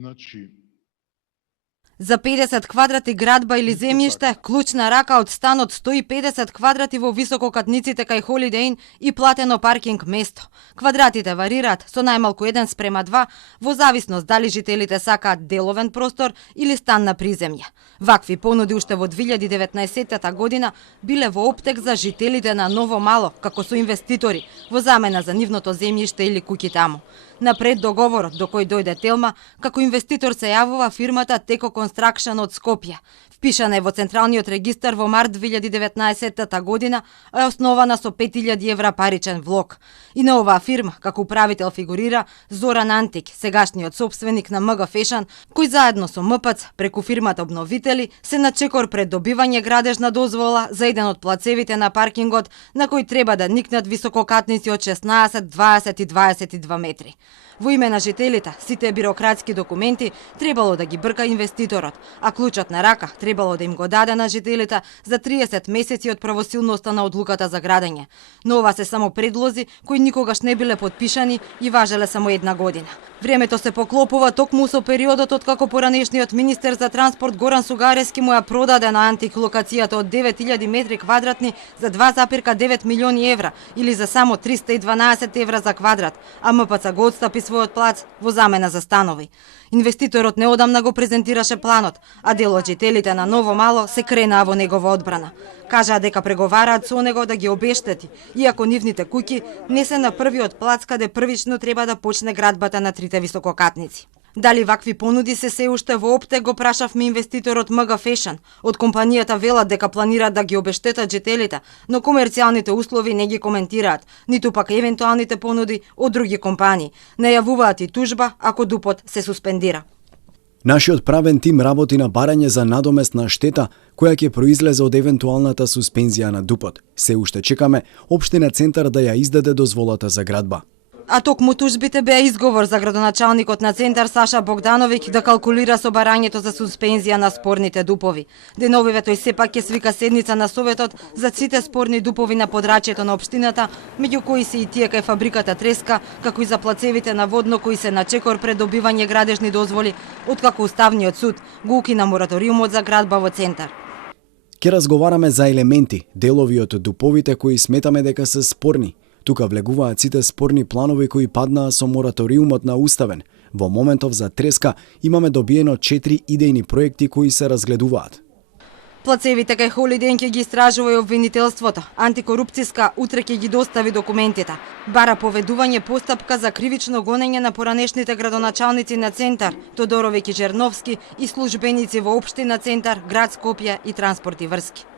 Значи, За 50 квадрати градба или земјиште, клучна рака од стан од 150 квадрати во висококатниците кај Holiday Inn и платено паркинг место. Квадратите варираат со најмалку 1:2 во зависност дали жителите сакаат деловен простор или стан на приземје. Вакви понуди уште во 2019 година биле во оптек за жителите на Ново Мало како со инвеститори во замена за нивното земјиште или куќи таму. Напред договорот до кој дојде Телма, како инвеститор се јавува фирмата Теко Construction од Скопје. Впишана е во Централниот регистар во март 2019 година, а е основана со 5000 евра паричен влог. И на оваа фирма, како управител фигурира Зоран Антик, сегашниот собственик на МГ Fashion, кој заедно со МПЦ преку фирмата Обновители се на чекор пред добивање градежна дозвола за еден од плацевите на паркингот на кој треба да никнат висококатници од 16, 20 и 22 метри. Во име на жителите, сите бирократски документи требало да ги брка инвеститорот, а клучот на рака требало да им го даде на жителите за 30 месеци од правосилноста на одлуката за градење. Но ова се само предлози кои никогаш не биле подпишани и важеле само една година. Времето се поклопува токму со периодот од како поранешниот министер за транспорт Горан Сугарески му ја продаде на Антик локацијата од 9000 метри квадратни за 2,9 милиони евра или за само 312 евра за квадрат, а МПЦ го отстапи својот плац во замена за станови. Инвеститорот неодамна го презентираше планот, а дел од жителите на Ново Мало се кренаа во негова одбрана. Кажаа дека преговараат со него да ги обештети, иако нивните куќи не се на првиот плац каде првично треба да почне градбата на трите висококатници. Дали вакви понуди се уште во оптек, го прашавме инвеститорот МГ Fashion. Од компанијата велат дека планираат да ги обештетат жителите, но комерцијалните услови не ги коментираат, ниту пак евентуалните понуди од други компании. Најавуваат и тужба ако ДУПот се суспендира. Нашиот правен тим работи на барање за надоместна штета која ќе произлезе од евентуалната суспензија на ДУПот. Се уште чекаме Општина Центар да ја издаде дозволата за градба. А токму тужбите беа изговор за градоначалникот на Центар Саша Богдановиќ да калкулира со барањето за суспензија на спорните дупови. Деновиве тој сепак ќе свика седница на Советот за сите спорни дупови на подрачјето на општината, меѓу кои се и тие кај фабриката Треска, како и за плацевите на Водно кои се на чекор пред добивање градежни дозволи, откако Уставниот суд го укина мораториумот за градба во Центар. Ке разговараме за елементи, делови од дуповите кои сметаме дека се спорни. Тука влегуваат сите спорни планови кои паднаа со мораториумот на Уставен. Во моментов за Треска имаме добиено 4 идејни проекти кои се разгледуваат. Плацевите кај Holiday Inn ќе ги истражува и обвинителството. Антикорупцијска утре ќе ги достави документите. Бара поведување постапка за кривично гонење на поранешните градоначалници на Центар, Тодоровиќ и Черновски и службеници во Општина Центар, град Скопје и Транспорт и врски.